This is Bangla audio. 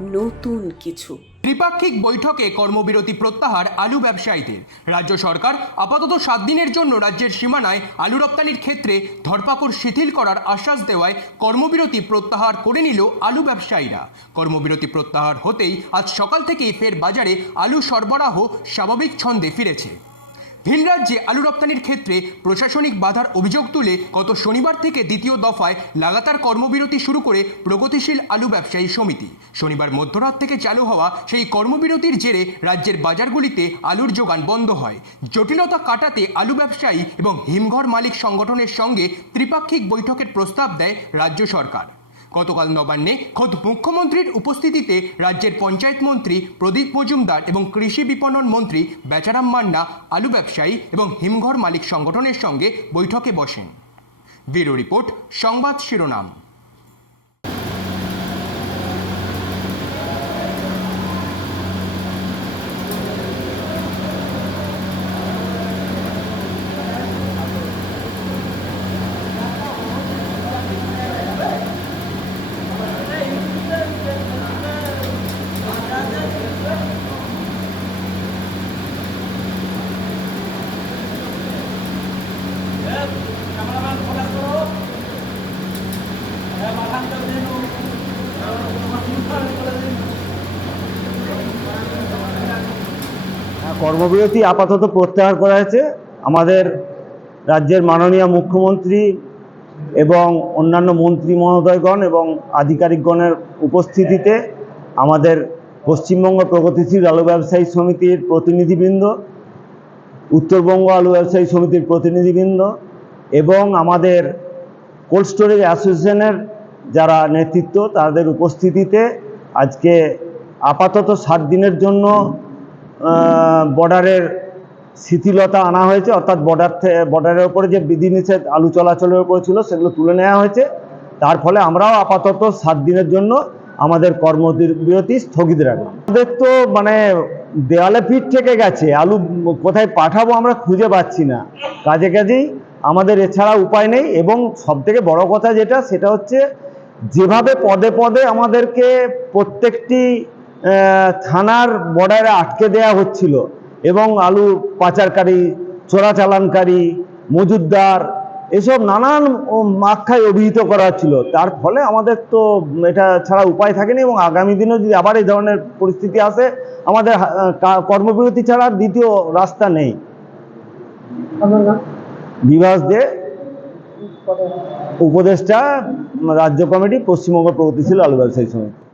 নতুন কিছু। ত্রিপাক্ষিক বৈঠকে কর্মবিরতি প্রত্যাহার আলু ব্যবসায়ীদের। রাজ্য সরকার আপাতত সাত দিনের জন্য রাজ্যের সীমানায় আলু রপ্তানির ক্ষেত্রে ধরপাকড় শিথিল করার আশ্বাস দেওয়ায় কর্মবিরতি প্রত্যাহার করে নিল আলু ব্যবসায়ীরা। কর্মবিরতি প্রত্যাহার হতেই আজ সকাল থেকেই ফের বাজারে আলু সরবরাহ স্বাভাবিক ছন্দে ফিরেছে। ভিন রাজ্যে আলু রপ্তানির ক্ষেত্রে প্রশাসনিক বাধার অভিযোগ তুলে গত শনিবার থেকে দ্বিতীয় দফায় লাগাতার কর্মবিরতি শুরু করে প্রগতিশীল আলু ব্যবসায়ী সমিতি। শনিবার মধ্যরাত থেকে চালু হওয়া সেই কর্মবিরতির জেরে রাজ্যের বাজারগুলিতে আলুর যোগান বন্ধ হয়। জটিলতা কাটাতে আলু ব্যবসায়ী এবং হিমঘর মালিক সংগঠনের সঙ্গে ত্রিপাক্ষিক বৈঠকের প্রস্তাব দেয় রাজ্য সরকার। গতকাল নবান্নে খোদ মুখ্যমন্ত্রীর উপস্থিতিতে রাজ্যের পঞ্চায়েত মন্ত্রী প্রদীপ মজুমদার এবং কৃষি বিপণন মন্ত্রী বেচারাম মান্না, আলু ব্যবসায়ী এবং হিমঘর মালিক সংগঠনের সঙ্গে বৈঠকে বসেন। ব্যুরো রিপোর্ট, সংবাদ শিরোনাম। কর্মবিরতি আপাতত প্রত্যাহার করা হয়েছে। আমাদের রাজ্যের মাননীয় মুখ্যমন্ত্রী এবং অন্যান্য মন্ত্রী মহোদয়গণ এবং আধিকারিকগণের উপস্থিতিতে আমাদের পশ্চিমবঙ্গ প্রগতিশীল আলু ব্যবসায়ী সমিতির প্রতিনিধিবৃন্দ, উত্তরবঙ্গ আলু ব্যবসায়ী সমিতির প্রতিনিধিবৃন্দ এবং আমাদের কোল্ড স্টোরেজ অ্যাসোসিয়েশনের যারা নেতৃত্ব, তাদের উপস্থিতিতে আজকে আপাতত সাত দিনের জন্য বর্ডারের শিথিলতা আনা হয়েছে। অর্থাৎ বর্ডার বর্ডারের উপরে যে বিধিনিষেধ আলু চলাচলের উপরে ছিল, সেগুলো তুলে নেওয়া হয়েছে। তার ফলে আমরাও আপাতত সাত দিনের জন্য আমাদের কর্মবিরতি স্থগিত রাখলাম। আমাদের তো মানে দেওয়ালে পিঠ থেকে গেছে। আলু কোথায় পাঠাবো আমরা খুঁজে পাচ্ছি না। কাজে কাজেই আমাদের এছাড়া উপায় নেই এবং সবথেকে বড় কথা যেটা, সেটা হচ্ছে যেভাবে পদে পদে আমাদেরকে প্রত্যেকটি থানার বর্ডারে আটকে দেয়া হচ্ছিল এবং আলু পাচারকারী চোরাচালানকারী মজুদদার এসব নানান আখ্যায় অভিহিত করা হচ্ছিল তার ফলে আমাদের তো এটা ছাড়া উপায় থাকেনি এবং আগামী দিনেও যদি আবার এই ধরনের পরিস্থিতি আসে, আমাদের কর্মবিরতি ছাড়া দ্বিতীয় রাস্তা নেই। বিভাস দে উপদেষ্টা রাজ্য কমিটি পশ্চিমবঙ্গ প্রগতিশীল আলু ব্যবসায়ী সমিতি।